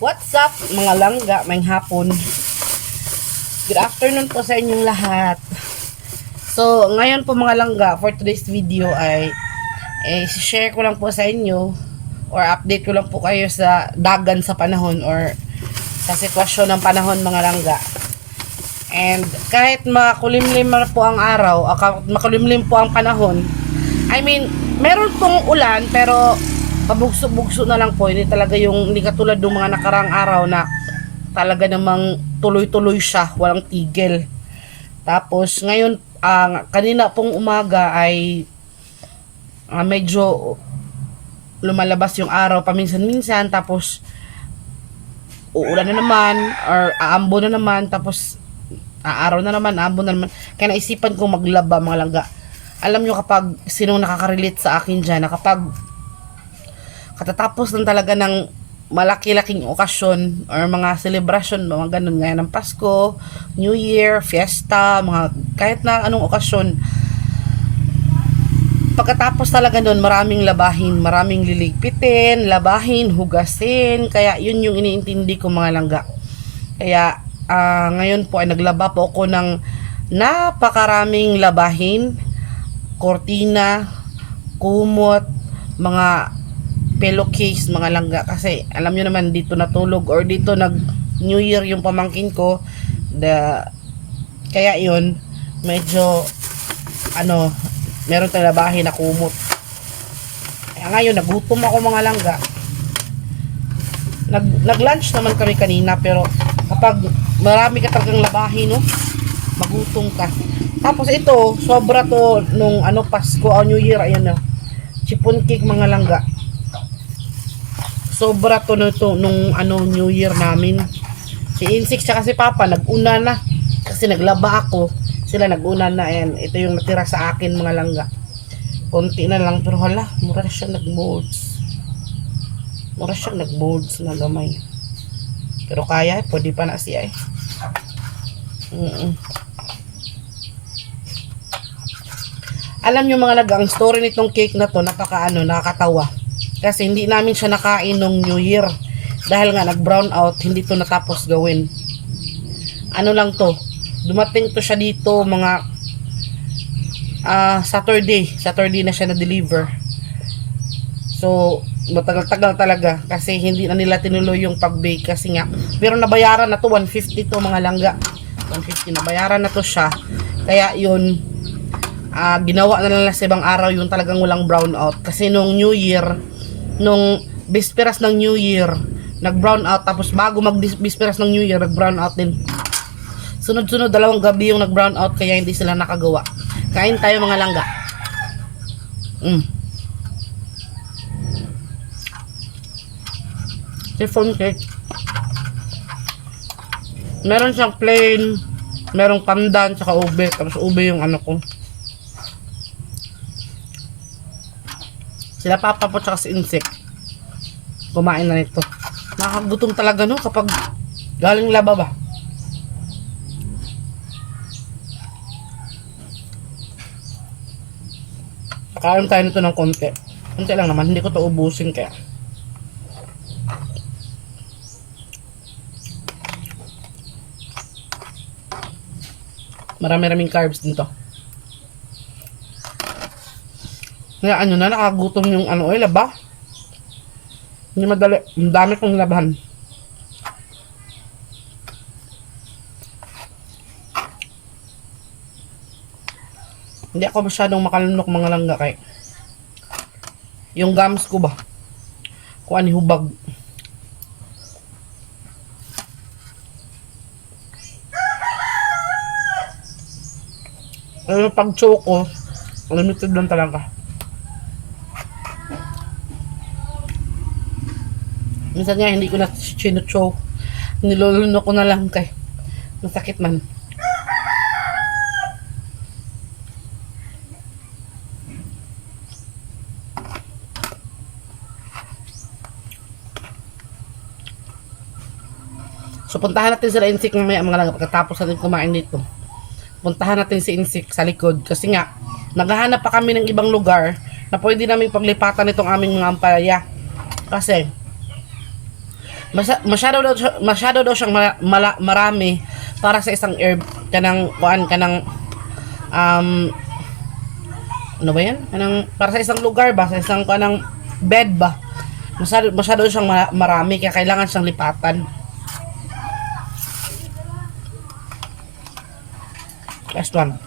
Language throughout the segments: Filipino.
What's up mga langga, may hapon. Good afternoon po sa inyong lahat. So, ngayon po mga langga, for today's video ay share ko lang po sa inyo or update ko lang po kayo sa dagan sa panahon or sa sitwasyon ng panahon mga langga. And kahit makulimlim na po ang araw, makulimlim po ang panahon, I mean, meron pong ulan pero pabugso-bugso na lang po. Hindi talaga hindi katulad ng mga nakarang araw na talaga namang tuloy-tuloy siya, walang tigil. Tapos ngayon, kanina pong umaga ay medyo lumalabas yung araw paminsan-minsan, tapos uulan na naman or aambo na naman, tapos aaraw na naman, aambo na naman. Kaya naisipan kong maglaba mga langga. Alam nyo, kapag sinong nakaka-relate sa akin dyan, na kapag katatapos lang talaga ng malaki-laking okasyon or mga celebration, mga ganun, ngayon ng Pasko, New Year, Fiesta, mga kahit na anong okasyon, pagkatapos talaga nun, maraming labahin, maraming liligpitin, labahin, hugasin. Kaya yun yung iniintindi ko mga langga. Kaya ngayon po ay naglaba po ako ng napakaraming labahin, kortina, kumot, mga pillowcase mga langga, kasi alam nyo naman dito natulog or dito nag New Year yung pamangkin ko, kaya yun medyo meron tayong labahin na kumot. Kaya ngayon nagutom ako mga langga. Nag-lunch naman kami kanina, pero kapag marami ka talagang labahin, no, magutom ka. Tapos ito, sobra to nung Pasko o New Year, ayan na, chiffon cake mga langga. Sobra to nung New Year namin. Si Insik tsaka si Papa nag-una na kasi naglaba ako. Sila nag-una na. Ayan, ito yung natira sa akin mga langga. Konti na lang, pero hala, mura siya nag-molds. Mura siya nag-molds na gamay. Pero kaya, pwede pa na siya eh. Alam nyo mga langga, ang story nitong cake na to, nakakatawa. Kasi hindi namin siya nakain nung New Year. Dahil nga nag-brown out, hindi to natapos gawin. Ano lang to, dumating to siya dito mga Saturday na siya na-deliver. So, matagal-tagal talaga. Kasi hindi na nila tinuloy yung pag-bake. Kasi nga, pero nabayaran na to, 150 to mga langga. 150, nabayaran na to siya. Kaya yun, ginawa na lang sa ibang araw yung talagang walang brown out. Kasi nung New Year, nung bisperas ng New Year, nag-brown out. Tapos bago mag-bisperas ng New Year, nag-brown out din. Sunod-sunod, 2 gabi yung nag-brown out, kaya hindi sila nakagawa. Kain tayo mga langga. Chiffon cake. Meron siyang plain, merong pandan, tsaka ube. Tapos ube yung ko. Sila Papa po tsaka si Insik kumain na nito. Nakakagutom talaga no kapag galing laba ba. Kain tayo nito ng konti. Konti lang naman, hindi ko to ubusin kaya. Marami-raming carbs din to. Kaya nakagutom yung laba. Hindi madali. Ang dami kong labahan. Hindi ako masyadong makalunok mga langga kay yung gums ko ba kuan ni hubag. Pero pag choco, limited lang talaga. Minsan nga hindi ko na chinuchow. Niluluno ko na lang kay masakit man. So puntahan natin sila Insik mamaya mga langga pagkatapos natin kumain dito. Puntahan natin si Insik sa likod kasi nga naghahanap pa kami ng ibang lugar na pwede namin paglipatan itong aming mga ampalaya. Kasi Masyado daw siyang marami para sa isang herb kanang ano ba yan? Para sa isang lugar ba, sa isang kanang bed ba. Masyado siyang marami kaya kailangan siyang lipatan. Last one.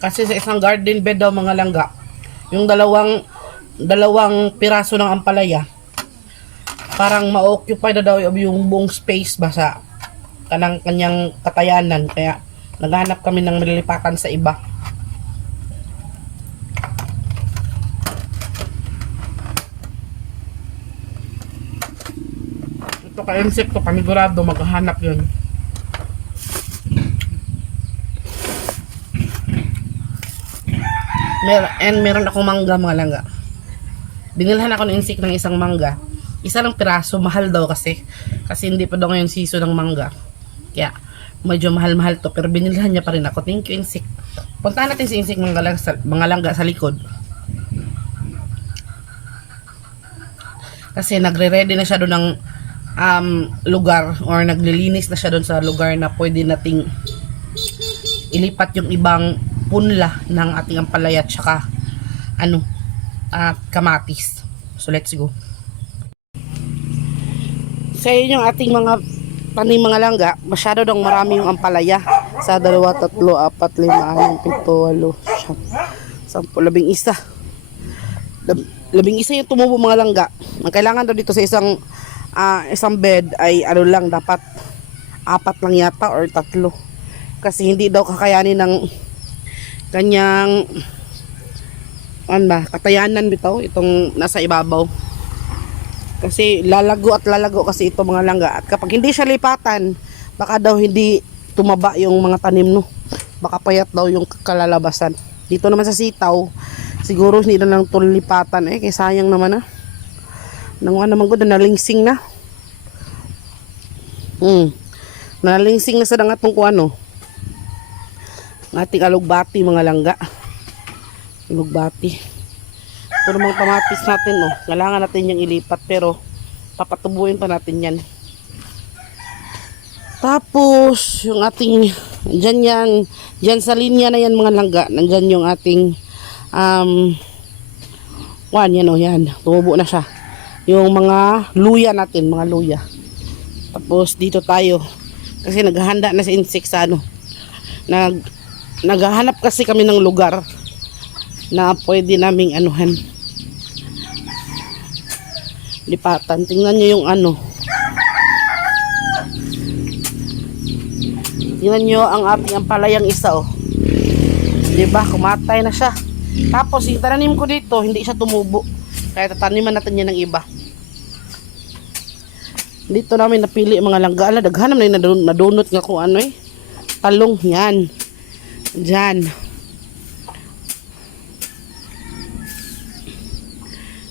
Kasi sa isang garden bed daw mga langga, yung dalawang piraso ng ampalaya, parang ma-occupy na daw yung buong space ba sa kanyang katayanan. Kaya naghanap kami ng nililipakan sa iba. Ito ka-insekto, panigurado maghahanap yun. Meron akong mangga mga langga. Binilhan ako ng insik ng isang mangga. Isa lang piraso, mahal daw kasi. Kasi hindi pa daw ngayon season ng mangga. Kaya medyo mahal-mahal to. Pero binilhan niya pa rin ako. Thank you insik. Puntahan natin si insik mga langga sa likod. Kasi nagre-ready na siya doon ng lugar. Or naglilinis na siya doon sa lugar na pwede nating ilipat yung ibang punla ng ating ampalaya at saka kamatis. So let's go. Sa yung ating mga tanim mga langga, masyado dong marami yung ampalaya. Sa 2, 3, 4, 5, 6, 7, 8, 9, 10, 11. 11 yung tumubo mga langga. Ang kailangan daw dito sa isang bed ay lang, dapat 4 lang yata or 3. Kasi hindi daw kakayanin ng kanyang katayanan bitaw itong nasa ibabaw. Kasi lalago kasi ito mga langga. At kapag hindi siya lipatan, baka daw hindi tumaba yung mga tanim no. Baka payat daw yung kalalabasan. Dito naman sa sitaw, siguro hindi na lang ito lipatan kaya sayang naman naman gud nalingsing na. Nalingsing na sa dangatong kuano. Ating alugbati mga langga. Alugbati. Ito namang kamatis natin kailangan natin yung ilipat pero papatubuin pa natin yan. Tapos yung ating dyan sa linya na yan mga langga, nandyan yung ating yan tumubo na siya. Yung mga luya natin, mga luya. Tapos dito tayo kasi naghahanda na si insect sa naghahanap kasi kami ng lugar na pwede naming lipatan. Tingnan nyo yung tingnan nyo ang ating ampalayang isa diba, kumatay na siya. Tapos yung tananim ko dito hindi siya tumubo, kaya tataniman natin yan ng iba. Dito namin napili mga langga. Daghanam na yung nadunot nga kung talong yan dyan.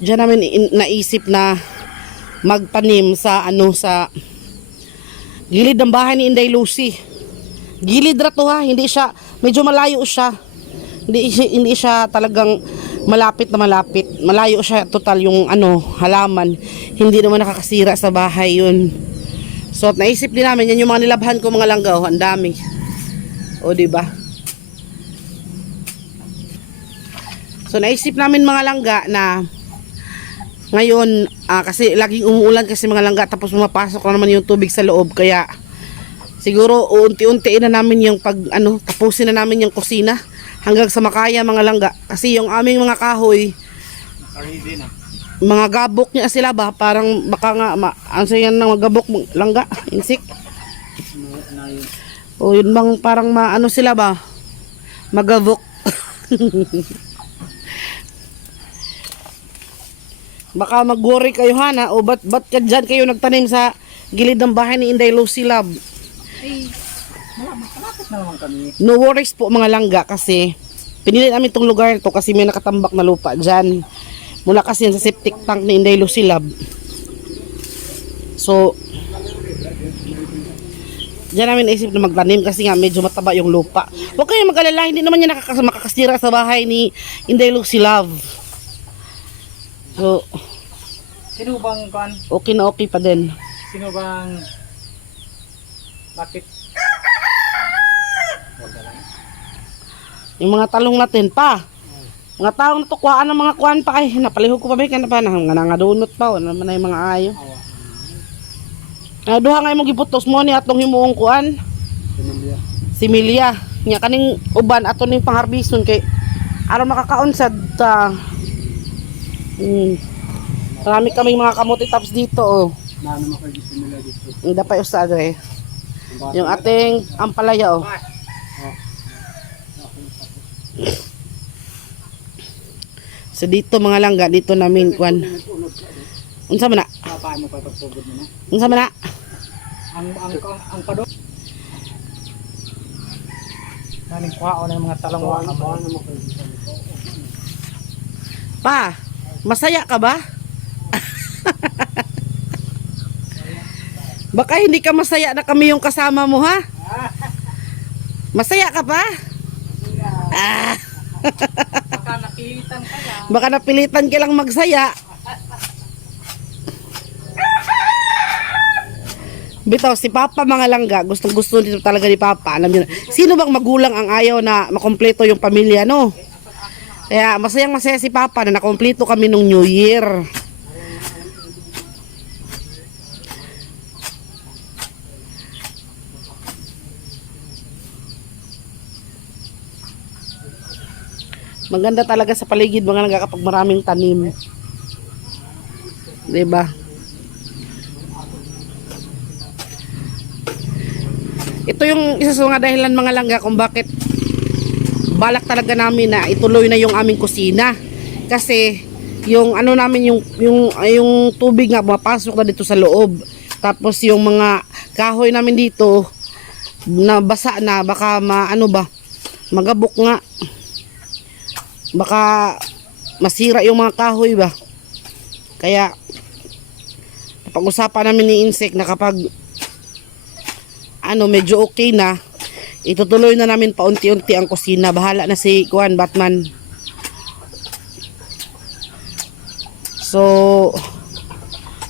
Diyan namin naisip na magtanim sa sa gilid ng bahay ni Inday Lucy. Gilid ra to hindi siya, medyo malayo siya. Hindi siya talagang malapit na malapit. Malayo siya total yung halaman. Hindi naman nakakasira sa bahay yun. So naisip din namin yan yung mga nilabhan ko mga langga ang dami. O di ba? So naisip namin mga langga na ngayon kasi laging umuulan kasi mga langga, tapos pumapasok na naman yung tubig sa loob, kaya siguro unti-untiin na namin yung tapusin na namin yung kusina hanggang sa makaya mga langga. Kasi yung aming mga kahoy, mga gabok niya sila ba, parang baka nga yan ng mga gabok langga, insik. O yun bang parang sila ba, magabok. Baka mag-worry kayo o ba't ka dyan kayo nagtanim sa gilid ng bahay ni Inday Lucy Love? Ay, malapit na naman kami. No worries po mga langga, kasi pinili namin itong lugar ito kasi may nakatambak na lupa dyan. Mula kasi yan sa septic tank ni Inday Lucy Love. So Diyan namin naisip na magtanim kasi nga medyo mataba yung lupa. Huwag kayong mag-alala, hindi naman yan makakasira sa bahay ni Inday Lucy Love. So, Sino bang kan? okay na okay pa din. Sino bang bakit? Yung mga talong natin pa. Mga taong natukwaan ng mga kuan pa. Ay, napalihog ko pa ba? Kaya na pa, nangadunot pa. Ano naman na yung mga ayo. Duha nga imong giputos mo ni atong himuong kuan. Similya. Nya kaning uban ato ning pangharbison kay aron makakaon sad ta. Marami kaming mga kamote tops dito oh. Nano mo kay similya dito. Ang dapay usad eh. Yung ating ampalaya oh. So dito mga langga dito namin kuan. Unsa man na? Paano pa pagsugod mo na? Unsa man na? Ang pado. Naning kuha na yung mga talong wa mo. Pa, masaya ka ba? Baka hindi ka masaya na kami yung kasama mo ha? Masaya ka pa? Ah. Baka napilitan ka lang. Baka napilitan ka lang magsaya. Bitaw, si Papa mga langga, gustong gusto dito talaga ni Papa. Alam niyo na, sino bang magulang ang ayaw na makompleto yung pamilya, no? Kaya masayang masaya si Papa na nakompleto kami nung New Year. Maganda talaga sa paligid mga langga kapag maraming tanim. 'Di ba? Ito yung isa sa mga dahilan mga langga kung bakit balak talaga namin na ituloy na yung aming kusina. Kasi yung ano namin yung tubig nga mapasok na dito sa loob. Tapos yung mga kahoy namin dito na basa na baka magabok nga. Baka masira yung mga kahoy ba. Kaya napag-usapan namin ni Insect na kapag medyo okay na, itutuloy na namin paunti-unti ang kusina. Bahala na si Kuan Batman. So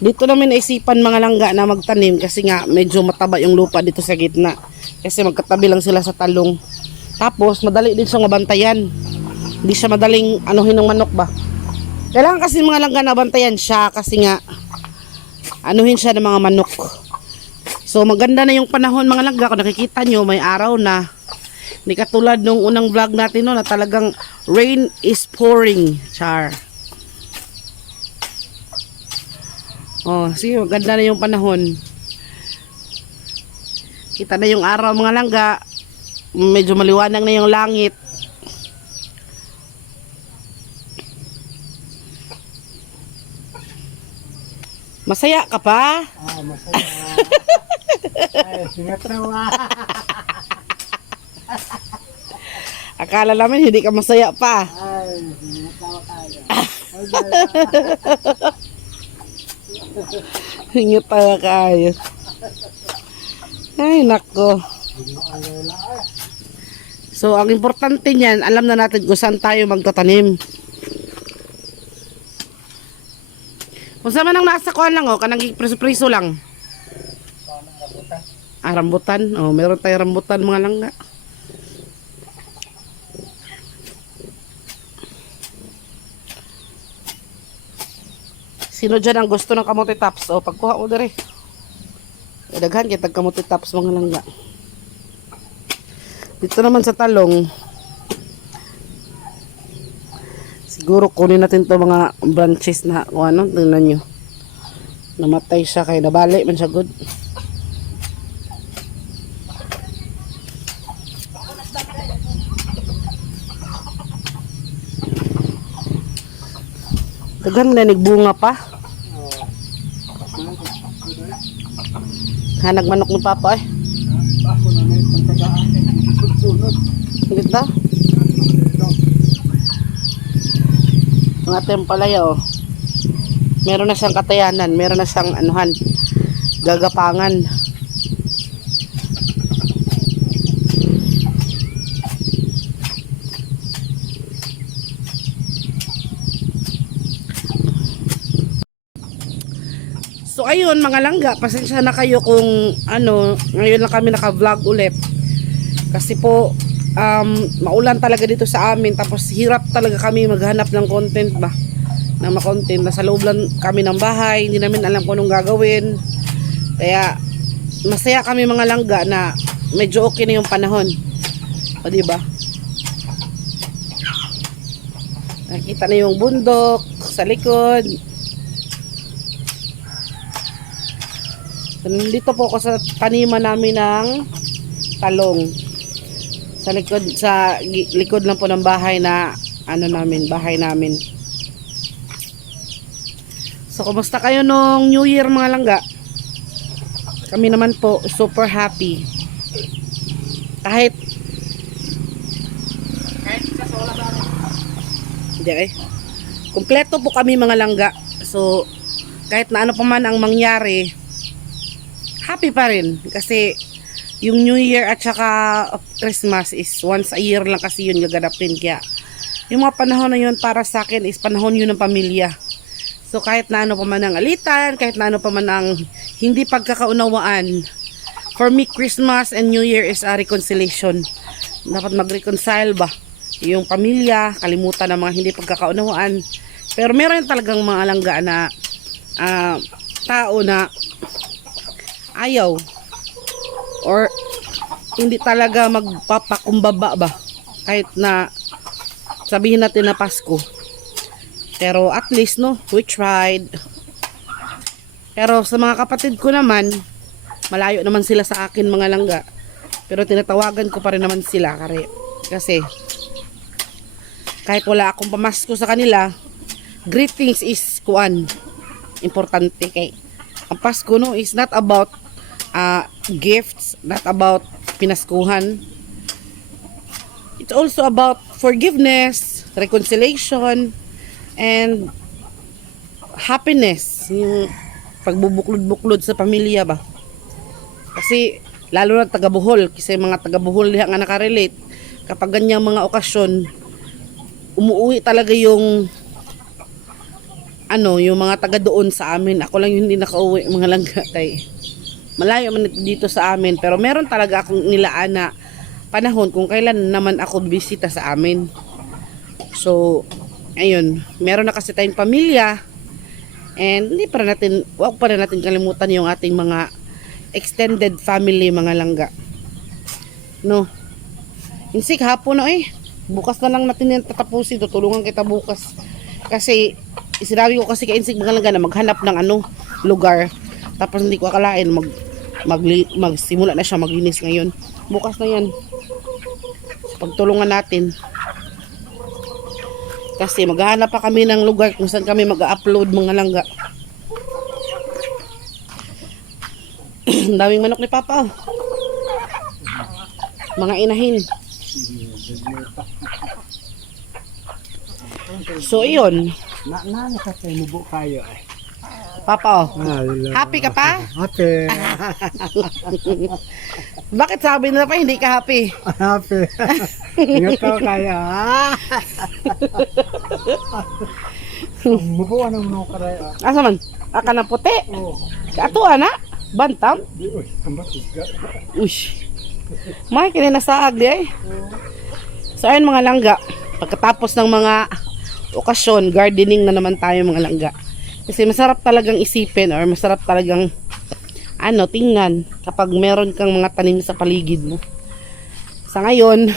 dito namin naisipan mga langga na magtanim kasi nga medyo mataba yung lupa dito sa gitna. Kasi magkatabi lang sila sa talong. Tapos madali din siyang mabantayan. Hindi siya madaling anuhin ng manok ba. Kailangan kasi mga langga na bantayan siya kasi nga anuhin siya ng mga manok. So maganda na yung panahon mga langga. Kung nakikita nyo may araw na. Hindi katulad nung unang vlog natin no, na talagang rain is pouring. Char. Oh, sige maganda na yung panahon. Kita na yung araw mga langga. Medyo maliwanag na yung langit. Masaya ka pa? Masaya. Ay, sinatawa. Akala namin hindi ka masaya pa. Ay, sinatawa tayo. Hingit tayo kayo. Ay, nako. So, ang importante niyan, alam na natin kung saan tayo magtatanim. Kung saan man ang nasa kuhan lang, kanang preso-preso lang. Rambutan. Meron tayo rambutan mga langga. Sino dyan ang gusto ng kamote tops? Pagkuha ko dere. Daghan kita kamote tops mga langga. Dito naman sa talong. Siguro kunin natin to mga branches na tingnan nyo. Namatay siya kaya nabali man siya good. Daghan na nagbunga pa. Hanag manok ni Papa eh. Ako na may pagtagaan ng sunod. Ganda. Ang ating palaya meron na siyang katayanan, meron na siyang gagapangan. So ayun mga langga, pasensya na kayo kung ano, ngayon lang kami naka-vlog ulit. Kasi po maulan talaga dito sa amin, tapos hirap talaga kami maghanap ng content ba. Na ma-content, nasa loob lang kami ng bahay, hindi namin alam kung anong gagawin. Kaya masaya kami mga langga na medyo okay na yung panahon. O diba? Nakita na yung bundok sa likod. So, nandito po ako sa taniman namin ng talong. Sa likod lang po ng bahay na bahay namin. So, kumusta kayo nung New Year mga langga? Kami naman po super happy. Kahit hindi kumpleto po kami mga langga. So, kahit na ano pa man ang mangyari, happy pa rin. Kasi, yung New Year at saka Christmas is once a year lang kasi yun gaganapin. Kaya, yung mga panahon na yun para sa akin is panahon yun ng pamilya. So, kahit na ano pa man ang alitan, kahit na ano pa man ang hindi pagkakaunawaan, for me, Christmas and New Year is a reconciliation. Dapat mag-reconcile ba? Yung pamilya, kalimutan ng mga hindi pagkakaunawaan. Pero meron talagang mga langga na tao na ayaw or hindi talaga magpapakumbaba ba kahit na sabihin natin na Pasko. Pero at least no, we tried. Pero sa mga kapatid ko naman, malayo naman sila sa akin mga langga, pero tinatawagan ko pa rin naman sila kasi kahit wala akong pamasko sa kanila, greetings is importante. Kay ang Pasko no is not about gifts, not about pinaskuhan. It's also about forgiveness, reconciliation, and happiness. Yung pagbubuklod-buklod sa pamilya ba. Kasi lalo na taga Bohol, kasi mga taga Bohol diha nga nakarelate, kapag ganyang mga okasyon, umuwi talaga yung yung mga taga doon sa amin. Ako lang yung hindi nakauwi mga langga kay malayo man dito sa amin, pero meron talaga akong nilaan na panahon kung kailan naman ako bisita sa amin. So ayun, meron na kasi tayong pamilya, and wag pa rin natin kalimutan yung ating mga extended family mga langga. No. Insik hapon na bukas na lang natin yan tatapusin. Tutulungan kita bukas. Kasi sinabi ko kasi kay Insik mga langga na maghanap ng lugar. Tapos hindi ko akalain magsimula na siya maglinis ngayon. Bukas na yan. Pagtulungan natin. Kasi maghahanap pa kami ng lugar kung saan kami mag-upload mga langga. Ang daming manok ni Papa. Mga inahin. So, iyon. Nakakaimubo kayo Papa, happy ka pa? Happy. Bakit sabi nila pa hindi ka happy? Happy. Ingat ka kaya. Mubuan ang mga karay. Asa man? Aka na puti? Oo. Ato ana? Bantam? Uy, kambatis ka. Ush. May kininasaag di ay. So ayun mga langga, pagkatapos ng mga okasyon, gardening na naman tayo mga langga. Kasi masarap talagang isipin or masarap talagang tingnan kapag meron kang mga tanim sa paligid mo. Sa ngayon,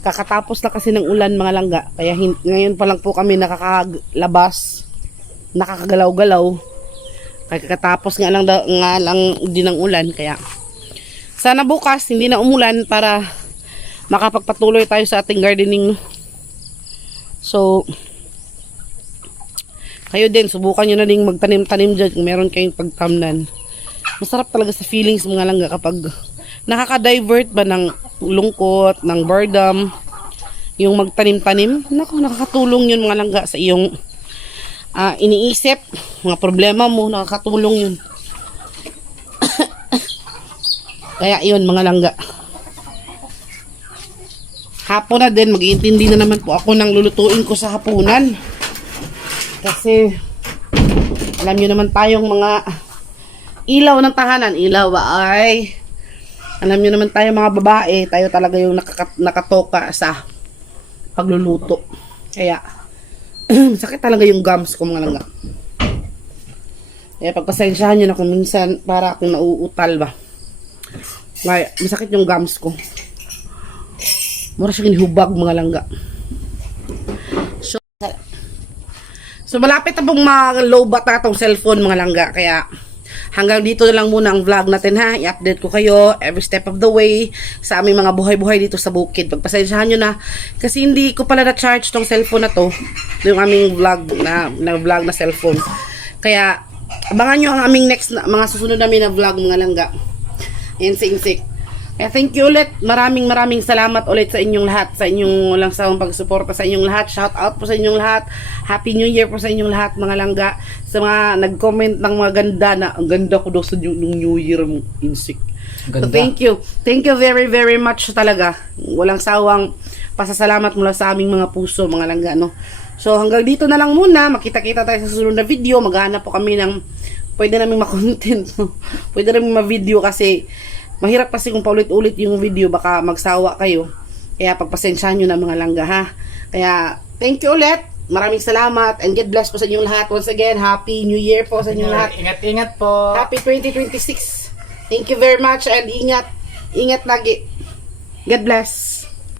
kakatapos na kasi ng ulan mga langga, kaya ngayon pa lang po kami nakakalabas, nakakagalaw-galaw. Kaya kakatapos nga lang din ng ulan, kaya sana bukas hindi na umulan para makapagpatuloy tayo sa ating gardening. So kayo din, subukan nyo na din magtanim-tanim dyan kung meron kayong pagtamnan. Masarap talaga sa feelings mga langga kapag nakaka-divert ba ng lungkot, ng boredom, yung magtanim-tanim. Nakakatulong yun mga langga sa iyong iniisip, mga problema mo, nakakatulong yun. Kaya yun mga langga. Hapon na din, mag-iintindi na naman po ako ng lulutuin ko sa hapunan. Kasi Alam nyo naman tayong mga ilaw ng tahanan. Ilaw ba ay... Alam nyo naman tayo mga babae, tayo talaga yung nakatoka sa pagluluto. Kaya, sakit talaga yung gums ko mga langga. Kaya pagpasensyahan nyo na kung minsan para akong nauutal ba. Kaya, masakit yung gums ko. Mura siya ginihubag mga langga. So malapit na pong mag-lowbat na itong cellphone mga langga. Kaya, hanggang dito na lang muna ang vlog natin ha. I-update ko kayo every step of the way sa aming mga buhay-buhay dito sa bukid. Pagpasensyahan nyo na kasi hindi ko pala na-charge tong cellphone na to. Yung aming vlog vlog na cellphone. Kaya abangan nyo ang aming next na, mga susunod namin na vlog mga langga. Ayan si Insik. Kaya thank you ulit. Maraming salamat ulit sa inyong lahat. Sa inyong walang sawang pagsuporta sa inyong lahat. Shout out po sa inyong lahat. Happy New Year po sa inyong lahat mga langga. Sa mga nag-comment ng mga ganda na ang ganda ko daw sa yung New Year mo Insik. So thank you. Thank you very much talaga. Walang sawang pasasalamat mula sa aming mga puso mga langga no. So hanggang dito na lang muna. Makita-kita tayo sa susunod na video. Maghanap po kami ng pwede naming ma-content. Pwede naming ma-video kasi mahirap kasi kung paulit-ulit yung video, baka magsawa kayo. Kaya pagpasensyahan nyo na mga langga ha. Kaya thank you ulit. Maraming salamat and God bless po sa inyong lahat. Once again, Happy New Year po sa inyong lahat. Ingat-ingat po. Happy 2026. Thank you very much and ingat. Ingat lagi. God bless.